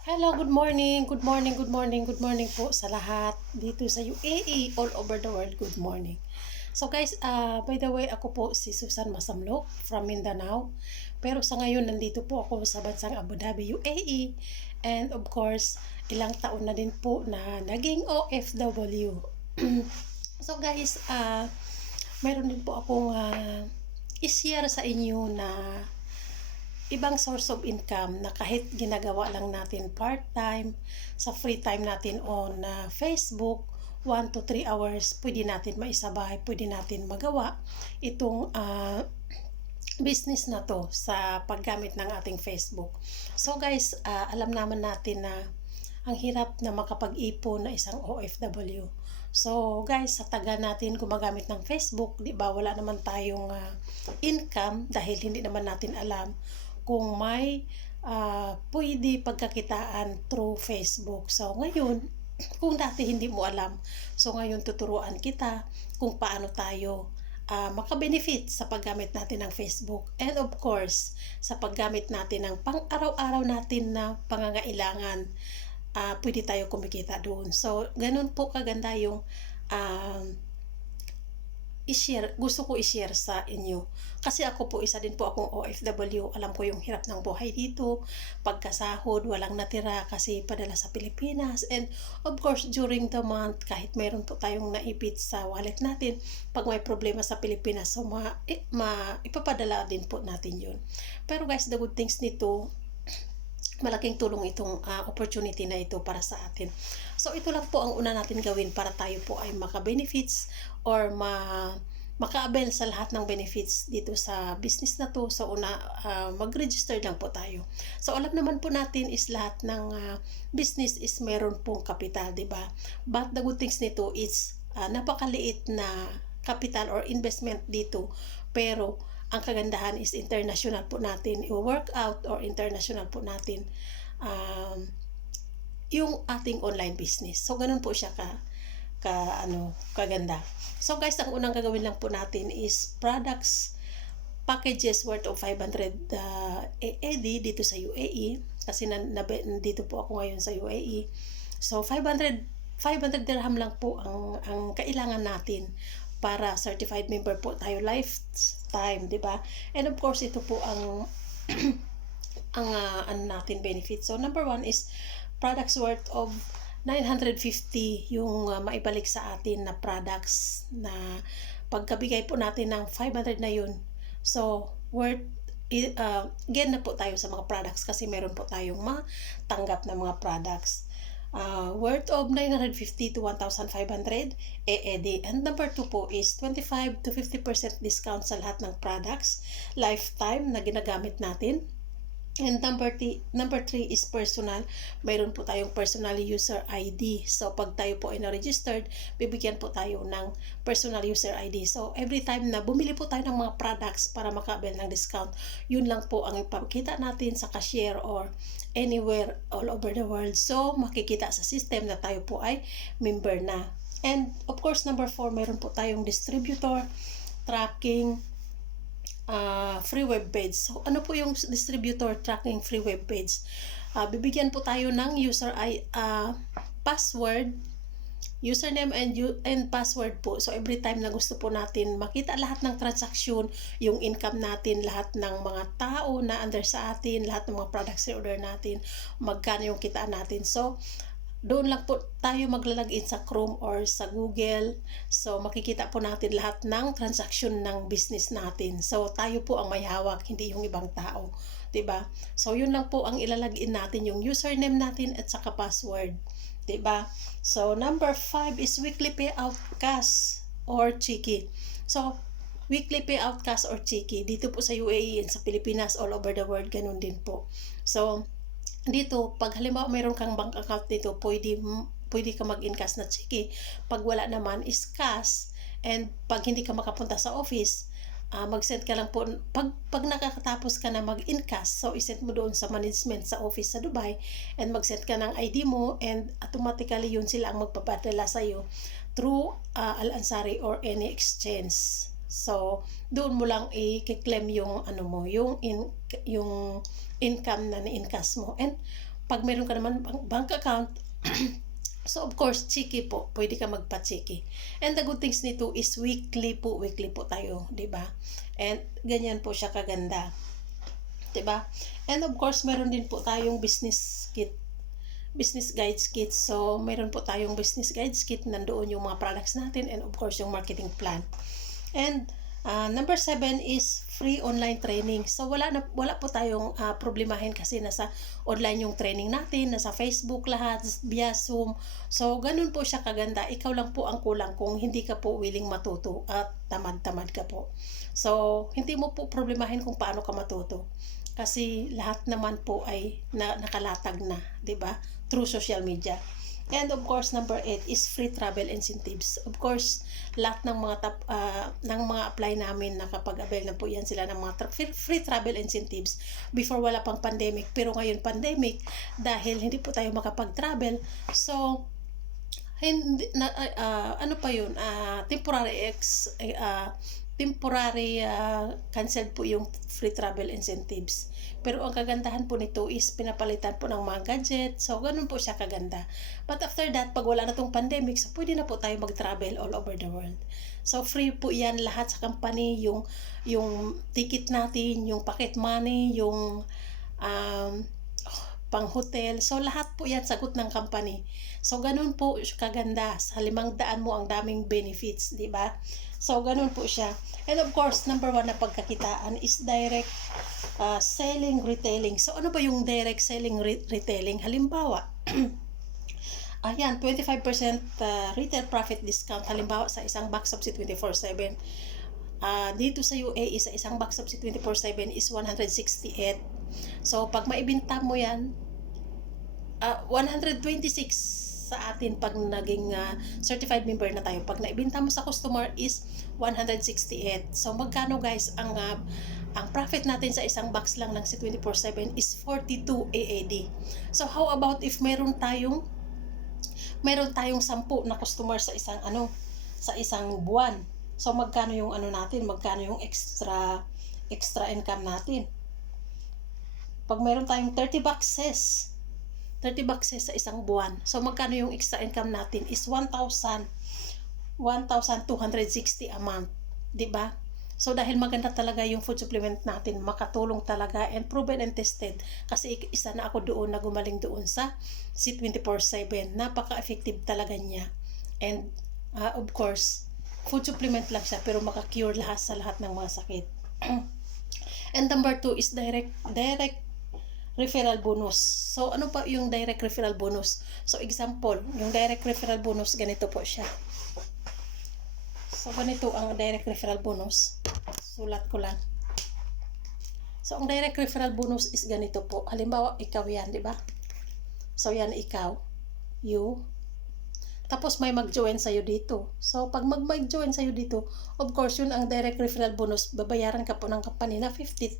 Hello, good morning, good morning, good morning, good morning po sa lahat dito sa UAE, all over the world, good morning. So guys, by the way, ako po si Susan Masamlok from Mindanao. Pero sa ngayon, nandito po ako sa bansang Abu Dhabi, UAE. And of course, ilang taon na din po na naging OFW. So guys, mayroon din po akong i-share sa inyo na ibang source of income na kahit ginagawa lang natin part-time, sa free time natin on Facebook, 1 to 3 hours, pwede natin maisabay, pwede natin magawa itong business na to sa paggamit ng ating Facebook. So guys, alam naman natin na ang hirap na makapag-ipon na isang OFW. So guys, sa taga natin gumagamit ng Facebook, di ba wala naman tayong income dahil hindi naman natin alam kung may pwede pagkakitaan through Facebook. So ngayon, kung dati hindi mo alam, so ngayon tuturuan kita kung paano tayo makabenefit sa paggamit natin ng Facebook. And of course, sa paggamit natin ng pang-araw-araw natin na pangangailangan, pwede tayo kumikita doon. So, ganun po kaganda yung uh, i-share, gusto ko i-share sa inyo. Kasi ako po, isa din po akong OFW. Alam ko yung hirap ng buhay dito. Pagkasahod, walang natira kasi padala sa Pilipinas. And of course, during the month, kahit mayroon po tayong naipit sa wallet natin, pag may problema sa Pilipinas, so ipapadala din po natin yun. Pero guys, the good things nito, malaking tulong itong opportunity na ito para sa atin. So ito lang po ang una natin gawin para tayo po ay maka-benefits or maka-avail sa lahat ng benefits dito sa business na to. So una, mag-register lang po tayo. So alam naman po natin is lahat ng business is meron pong kapital, di ba? But the good things nito is napakaliit na capital or investment dito. Pero ang kagandahan is international po natin i-workout or international po natin yung ating online business. So ganun po siya kaganda. So guys, ang unang gagawin lang po natin is products packages worth of 500 AED dito sa UAE kasi nandito po ako ngayon sa UAE. So 500 dirham lang po ang kailangan natin para certified member po tayo lifetime, di ba? And of course, ito po ang ano natin benefit. So number one is products worth of 950 yung maibalik sa atin na products na pagkabigay po natin ng 500 na yun. So worth gain na po tayo sa mga products kasi meron po tayong matanggap na mga products. Worth of 950 to 1,500 AED. And number 2 po is 25 to 50% discount sa lahat ng products lifetime na ginagamit natin. And number 3 is personal. Mayroon po tayong personal user ID. So, pag tayo po ay na-registered, bibigyan po tayo ng personal user ID. So, every time na bumili po tayo ng mga products para maka-avail ng discount, yun lang po ang ipakita natin sa cashier or anywhere all over the world. So, makikita sa system na tayo po ay member na. And, of course, number 4, mayroon po tayong distributor, tracking, free web page. So, ano po yung distributor tracking free web page? Bibigyan po tayo ng password, username and password po. So, every time na gusto po natin makita lahat ng transaksyon, yung income natin, lahat ng mga tao na under sa atin, lahat ng mga products na order natin, magkano yung kita natin. So, doon lang po tayo maglalagin sa Chrome or sa Google. So, makikita po natin lahat ng transaction ng business natin. So, tayo po ang may hawak, hindi yung ibang tao. 'Di ba? So, yun lang po ang ilalagin natin, yung username natin at saka password. 'Di ba? So, number 5 is weekly payout cash or cheeky. So, weekly payout cash or cheeky. Dito po sa UAE and sa Pilipinas, all over the world, ganun din po. So, dito, pag halimbawa mayroon kang bank account dito, pwede ka mag-encash na cheque. Pag wala naman is cash. And pag hindi ka makapunta sa office, mag-send ka lang po. Pag nakakatapos ka na mag-encash, so isend mo doon sa management sa office sa Dubai and mag-send ka ng ID mo and automatically yun sila ang magpapadala sa'yo through Al-Ansari or any exchange. So, doon mo lang i-claim yung yung income na ni-encash mo. And pag meron ka naman bank account, so of course, cheeky po. Pwede ka magpa-cheeky. And the good things nito is weekly po tayo, 'di ba? And ganyan po siya kaganda. 'Di ba? And of course, meron din po tayong business guides kit. So, meron po tayong business guides kit, nandoon yung mga products natin, and of course, yung marketing plan. And number 7 is free online training. So wala po tayong problemahin kasi nasa online yung training natin, nasa Facebook lahat, via Zoom. So ganun po siya kaganda. Ikaw lang po ang kulang kung hindi ka po willing matuto at tamad-tamad ka po. So hindi mo po problemahin kung paano ka matuto. Kasi lahat naman po ay nakalatag na, 'di ba? Through social media. And of course, number 8 is free travel incentives. Of course, lahat ng mga apply namin, nakapag-avail na po yan sila ng mga free travel incentives before wala pang pandemic. Pero ngayon pandemic, dahil hindi po tayo makapag-travel, so hindi ano pa yun, temporary canceled po yung free travel incentives. Pero ang kagandahan po nito is pinapalitan po ng mga gadget. So, ganun po siya kaganda. But after that, pag wala na tong pandemic, so pwede na po tayo mag-travel all over the world. So, free po yan lahat sa company. Yung ticket natin, yung pocket money, yung pang hotel. So, lahat po yan sagot ng company. So, ganun po kaganda. Sa 500 mo ang daming benefits, di ba? So, ganun po siya. And of course, number 1 na pagkakitaan is direct selling, retailing. So, ano ba yung direct selling, retailing? Halimbawa, ayan, 25% retail profit discount. Halimbawa, sa isang box of si 24/7. Dito sa UAE, sa isang box of si 24/7 is 168. So, pag maibenta mo yan, 126 sa atin pag naging certified member na tayo. Pag naibenta mo sa customer is 168. So, magkano guys, ang profit natin sa isang box lang ng si 24/7 is 42 AED. So, how about if meron tayong 10 na customer sa isang buwan. So, magkano yung natin? Magkano yung extra income natin? Pag meron tayong 30 boxes sa isang buwan. So, magkano yung extra income natin is 1,260 a month. 'Di ba? So, dahil maganda talaga yung food supplement natin, makatulong talaga and proven and tested. Kasi isa na ako doon na gumaling doon sa si 24/7. Napaka-effective talaga niya. And, of course, food supplement lang siya pero maka-cure sa lahat ng mga sakit. And number 2 is direct referral bonus. So, ano pa yung direct referral bonus? So, example, yung direct referral bonus, ganito po siya. So, ganito ang direct referral bonus. Sulat ko lang. So, ang direct referral bonus is ganito po. Halimbawa, ikaw yan, di ba? So, yan ikaw. You. Tapos, may mag-join sa'yo dito. So, pag mag-join sa'yo dito, of course, yun ang direct referral bonus. Babayaran ka po ng company na 50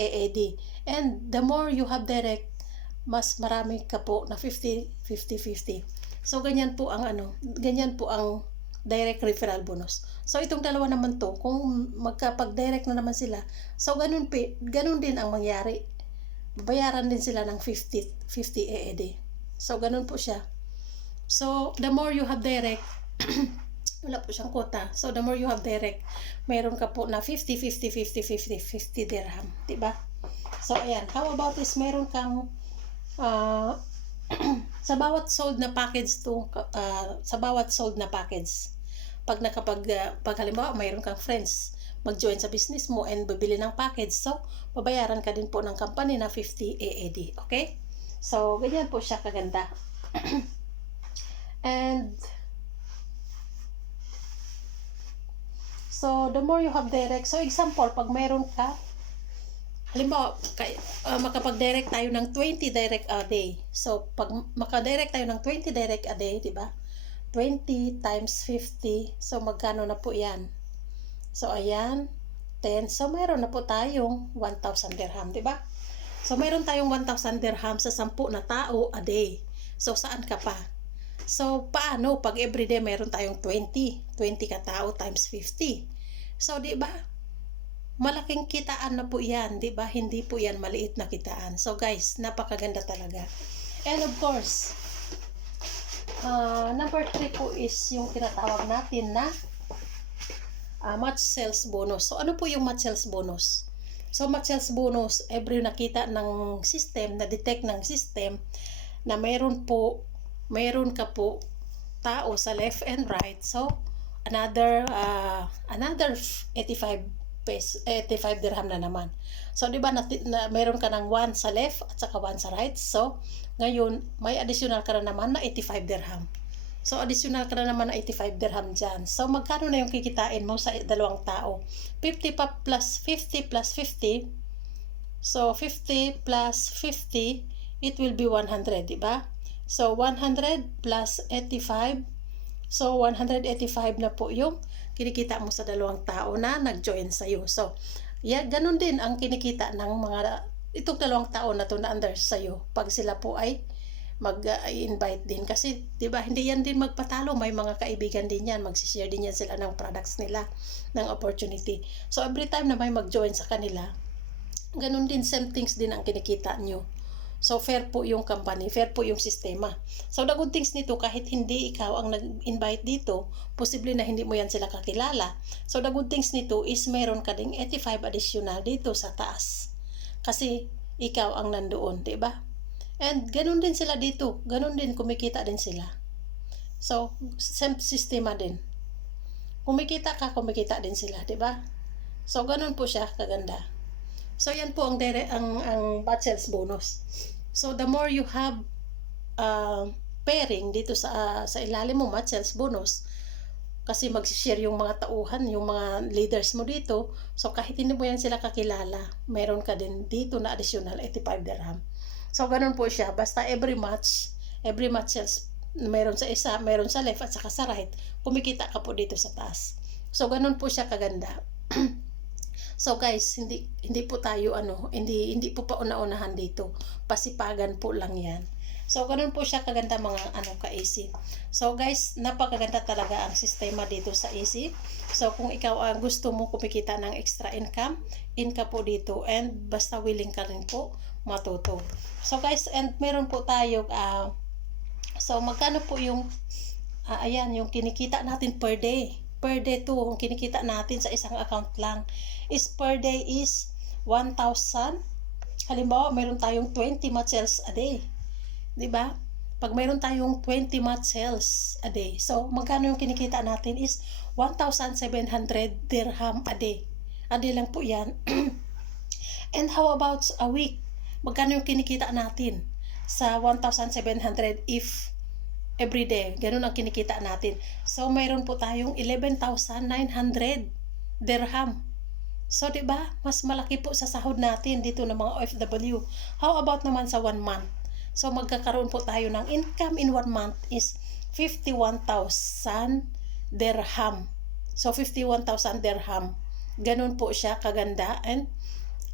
AED. And the more you have direct, mas marami ka po na 50. So, ganyan po ang direct referral bonus. So, itong dalawa naman to, kung magkapag-direct na naman sila, so, ganun din ang mangyari. Babayaran din sila ng 50 AED. So, ganun po siya. So, the more you have direct, wala po siyang quota. So, the more you have direct, meron ka po na 50 dirham. Diba? So, ayan. How about this? Meron kang sa bawat sold na package pag halimbawa mayroon kang friends mag-join sa business mo and bibili ng package, so babayaran ka din po ng company na 50 AED. Okay? So, ganyan po siya kaganda. And so, the more you have direct, so example, pag mayroon ka, halimbawa, makapag-direct tayo ng 20 direct a day. So, pag makadirect tayo ng 20 direct a day, di ba? 20 times 50, so magkano na po yan? So, ayan, 10. So, mayroon na po tayong 1,000 dirham, di ba? So, mayroon tayong 1,000 dirham sa 10 na tao a day. So, saan ka pa? So, paano pag everyday meron tayong 20 ka tao times 50? So, di ba? malaking kitaan na po yan, di ba? Hindi po yan maliit na kitaan. So guys, napakaganda talaga. And of course, number 3 po is yung tinatawag natin na match sales bonus. So ano po yung match sales bonus? So match sales bonus, every nakita ng system, na-detect ng system na meron ka po tao sa left and right. So another 85 dirham na naman. So di ba meron ka ng 1 sa left at saka 1 sa right. So ngayon may additional ka na naman na 85 dirham. So additional ka na naman na 85 dirham dyan. So magkano na yung kikitain mo sa dalawang tao? 50 plus 50 plus 50. So 50 plus 50, it will be 100, di ba? So 100 plus 85. So 185 na po yung kinikita mo sa dalawang tao na nag-join sa'yo. So, ganun din ang kinikita ng itong dalawang tao na to na under sa'yo pag sila po ay mag-invite din. Kasi, di ba, hindi yan din magpatalo. May mga kaibigan din yan. Mag-share din yan sila ng products nila, ng opportunity. So, every time na may mag-join sa kanila, ganun din, same things din ang kinikita nyo. So, fair po yung company, fair po yung sistema. So, the good things nito, kahit hindi ikaw ang nag-invite dito, posible na hindi mo yan sila kakilala. So, the good things nito is meron ka ding 85 additional dito sa taas. Kasi, ikaw ang nandoon, di ba? And, ganun din sila dito. Ganun din, kumikita din sila. So, same sistema din. Kumikita kumikita din sila, di ba? So, ganun po siya, kaganda. So, yan po ang batch sales bonus. So, the more you have pairing dito sa ilalim mo, batch sales bonus, kasi mag-share yung mga tauhan, yung mga leaders mo dito. So, kahit hindi mo yan sila kakilala, mayroon ka din dito na additional 85 dirham. So, ganun po siya. Basta every match sales, mayroon sa isa, mayroon sa left at saka sa right, kumikita ka po dito sa taas. So, ganun po siya kaganda. So guys, hindi po tayo hindi po pauna-unahan dito. Pasipagan po lang 'yan. So ganoon po siya kaganda mga ka-AC. So guys, napakaganda talaga ang sistema dito sa AC. So kung ikaw gusto mo kumikita ng extra income po dito, and basta willing ka rin po matuto. So guys, and meron po tayo so magkano po yung ayan, yung kinikita natin per day. Per day to, ang kinikita natin sa isang account lang is per day is 1,000. Halimbawa, mayroon tayong 20 match sales a day. 'Di ba? Pag mayroon tayong 20 match sales a day, so magkano yung kinikita natin is 1,700 dirham a day. A day lang po 'yan. And how about a week? Magkano yung kinikita natin sa 1,700 if every day? Ganun ang kinikita natin. So, mayroon po tayong 11,900 dirham. So, di ba? Mas malaki po sa sahod natin dito ng mga OFW. How about naman sa 1 month? So, magkakaroon po tayo ng income in 1 month is 51,000 dirham. So, 51,000 dirham. Ganun po siya kaganda, and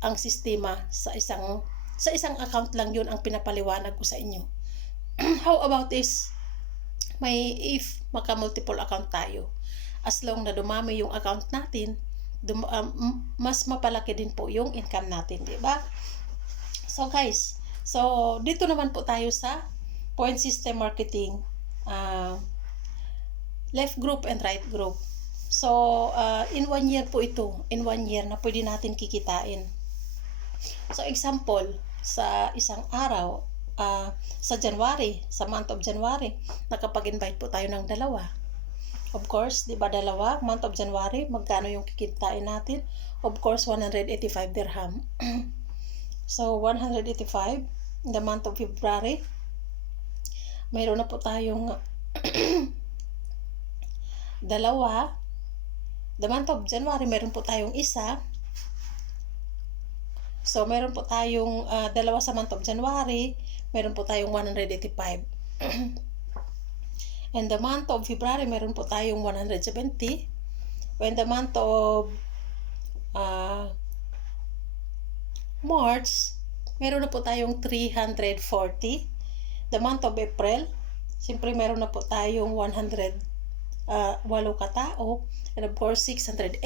ang sistema sa isang account lang yun ang pinapaliwanag ko sa inyo. How about this? If maka-multiple account tayo, as long na dumami yung account natin, mas mapalaki din po yung income natin, di ba? So guys, so dito naman po tayo sa point system marketing, left group and right group. So in 1 year po ito, in 1 year na pwede natin kikitain. So example, sa isang araw, sa January, sa month of January, nakapag-invite po tayo ng 2. Of course, di ba 2, month of January, magkano yung kikitain natin? Of course, 185 dirham. So, 185, the month of February, mayroon na po tayong 2. The month of January, mayroon po tayong 1. So, mayroon po tayong 2 sa month of January, meron po tayong 185. And the month of February, meron po tayong 170. When the month of March, meron na po tayong 340. The month of April, siyempre meron na po tayong 8 katao. And of course, 680.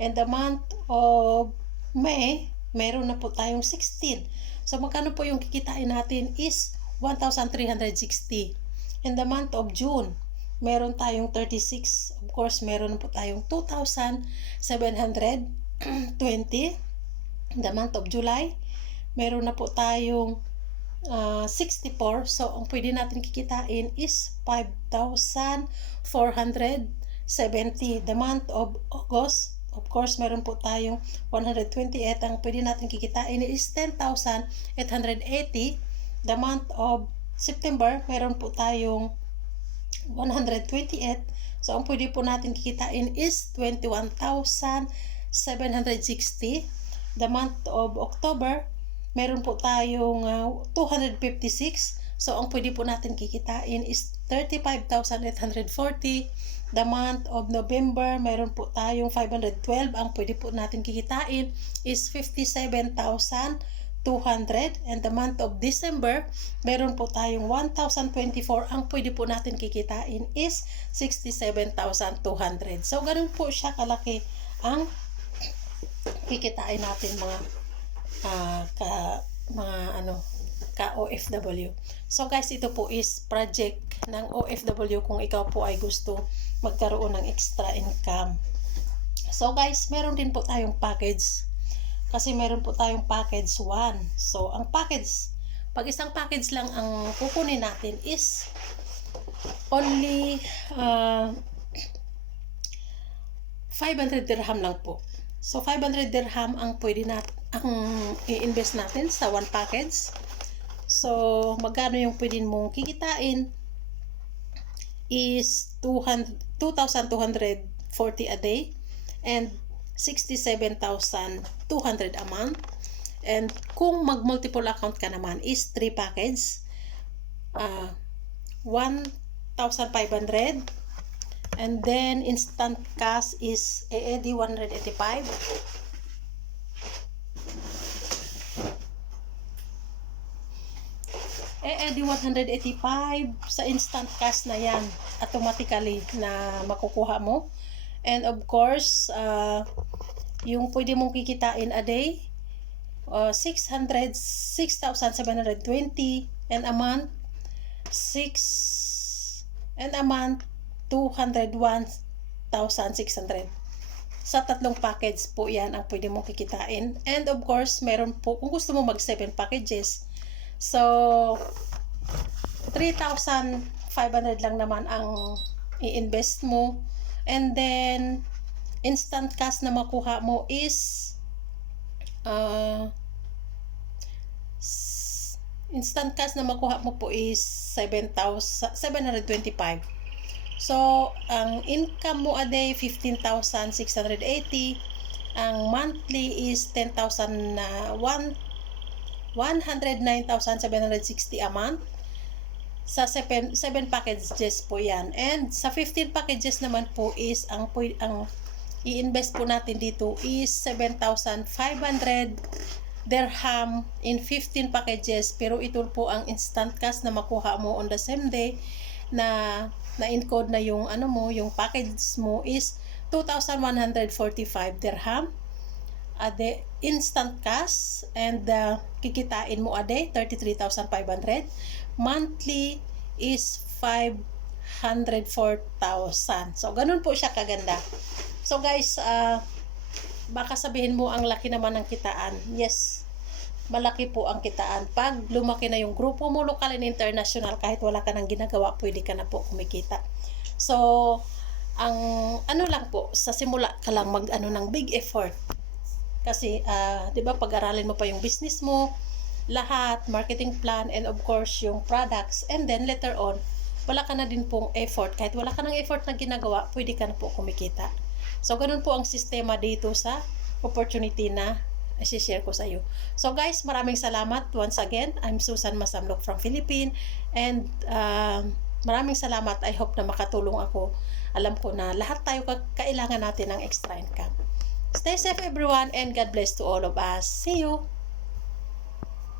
And the month of May, meron na po tayong 16. So magkano po yung kikitain natin is 1,360. In the month of June, meron tayong 36. Of course, meron po tayong 2,720. In the month of July, meron na po tayong 64. So, ang pwede natin kikitain is 5,470. The month of August, of course, meron po tayong 128. Ang pwede natin kikitain is 10,880. The month of September, meron po tayong 128. So, ang pwede po natin kikitain is 21,760. The month of October, meron po tayong 256. So, ang pwede po natin kikitain is 35,840. The month of November, meron po tayong 512. Ang pwede po natin kikitain is 57,200. And the month of December, meron po tayong 1,024. Ang pwede po natin kikitain is 67,200. So, ganun po siya kalaki ang kikitain natin mga OFW. So guys, ito po is project ng OFW kung ikaw po ay gusto magkaroon ng extra income. So guys, meron din po tayong package. Kasi meron po tayong package 1. So ang package, pag isang package lang ang kukunin natin is only 500 dirham lang po. So 500 dirham ang pwede ang i-invest natin sa one package. So magkano yung pwede mong kikitain is 2,240 a day and 67,200 a month. And kung mag-multiple account ka naman is 3 package, 1,500. And then instant cash is AED 185. AED 185 sa instant cash na yan, automatically na makukuha mo. And of course, yung pwede mong kikitain a day, 6,720, and a month 201,600. Sa tatlong package po yan ang pwede mong kikitain. And of course, meron po, kung gusto mo mag 7 packages, so 3,500 lang naman ang i-invest mo. And then instant cash na makuha mo is instant cash na makuha mo po is 7,725. So, ang income mo a day, 15,680. Ang monthly is 109,760 a month. Sa 7 packages po yan. And sa 15 packages naman po is ang i-invest po natin dito is 7,500 dirham in 15 packages. Pero ito po ang instant cash na makuha mo on the same day na encode na yung yung package mo is 2,145 dirham a day instant cash. And kikitain mo a day 33,500. Monthly is 504,000. So ganun po siya kaganda. So guys, baka sabihin mo ang laki naman ng kitaan. Yes, malaki po ang kitaan. Pag lumaki na yung grupo mo, local and international, kahit wala ka nang ginagawa, pwede ka na po kumikita. So, ang lang po, sa simula ka lang ng big effort. Kasi, 'di ba, pag-aralin mo pa yung business mo, lahat, marketing plan, and of course, yung products. And then, later on, wala ka na din pong effort. Kahit wala ka ng effort na ginagawa, pwede ka na po kumikita. So, ganun po ang sistema dito sa opportunity na i-share ko sa iyo. So guys, maraming salamat once again. I'm Susan Masamlok from Philippines, and maraming salamat. I hope na makatulong ako. Alam ko na lahat tayo kailangan natin ng extra income. Stay safe everyone, and God bless to all of us. See you!